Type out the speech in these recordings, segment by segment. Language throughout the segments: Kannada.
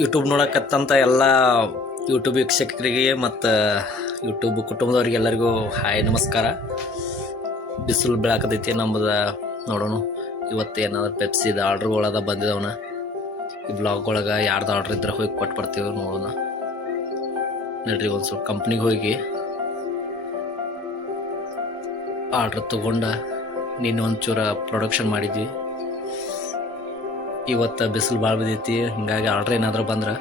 ಯೂಟ್ಯೂಬ್ ನೋಡಕತ್ತಂತ ಎಲ್ಲ ಯೂಟ್ಯೂಬ್ ವೀಕ್ಷಕರಿಗೆ ಮತ್ತು ಯೂಟ್ಯೂಬ್ ಕುಟುಂಬದವ್ರಿಗೆ ಎಲ್ಲರಿಗೂ ಹಾಯ್ ನಮಸ್ಕಾರ. ಬಿಸಿಲು ಬೆಳಕತೈತಿ ನಮ್ಮದು. ನೋಡೋಣ ಇವತ್ತು ಏನಾದ್ರು ಪೆಪ್ಸಿದ ಆರ್ಡ್ರ್ಗಳದ ಬಂದಿದವನ ಈ ಬ್ಲಾಗ್ ಒಳಗೆ ಯಾರ್ದು ಆರ್ಡ್ರ್ ಇದ್ರೆ ಹೋಗಿ ಕೊಟ್ಟು ಬರ್ತೀವಿ. ನೋಡೋಣ ನಡ್ರಿ, ಒಂದು ಸ್ವಲ್ಪ ಕಂಪ್ನಿಗೆ ಹೋಗಿ ಆರ್ಡ್ರ್ ತೊಗೊಂಡ ನಿನ್ನೆ ಒಂಚೂರು ಪ್ರೊಡಕ್ಷನ್ ಮಾಡಿದ್ವಿ. ಇವತ್ತು ಬಿಸಿಲು ಭಾಳ ಬಿದ್ದೈತಿ, ಹಿಂಗಾಗಿ ಆರ್ಡ್ರ್ ಏನಾದರೂ ಬಂದ್ರೆ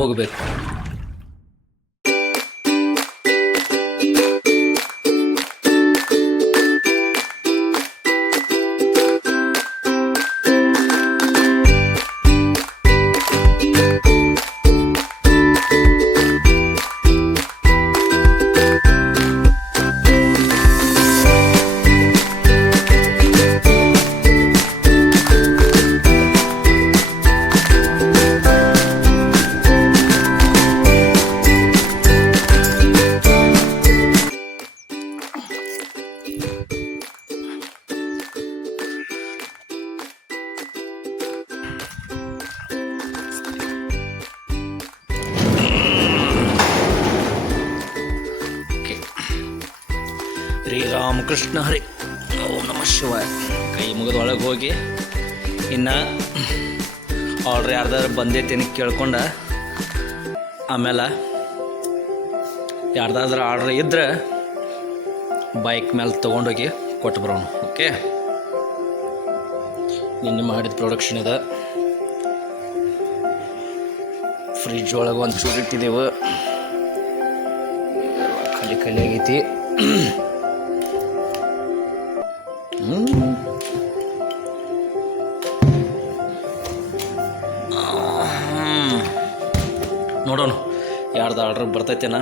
ಹೋಗಬೇಕು. ಶ್ರೀರಾಮಕೃಷ್ಣ ಹರಿ, ಓಂ ನಮಃ ಶಿವಾಯ. ಕೈ ಮುಗಿದ ಒಳಗೆ ಹೋಗಿ ಇನ್ನು ಆರ್ಡ್ರ್ ಯಾರ್ದಾರು ಬಂದೈತಿ ಅಂತ ಕೇಳ್ಕೊಂಡ ಆಮೇಲೆ ಯಾರ್ದಾದ್ರೂ ಆರ್ಡ್ರ್ ಇದ್ರೆ ಬೈಕ್ ಮೇಲೆ ತೊಗೊಂಡೋಗಿ ಕೊಟ್ಟು ಬರೋಣ. ಓಕೆ, ನಿನ್ನೆ ಮಾಡಿದ ಪ್ರೊಡಕ್ಷನ್ ಇದೆ. ಫ್ರಿಜ್ ಒಳಗೆ ಒಂದು ಚೂರು ಇಟ್ಟಿದ್ದೆವು, ಖಾಲಿ ಆಗೈತಿ. ನೋಡೋಣ ಯಾರ್ದು ಆರ್ಡ್ರ್ ಬರ್ತೈತೇನ.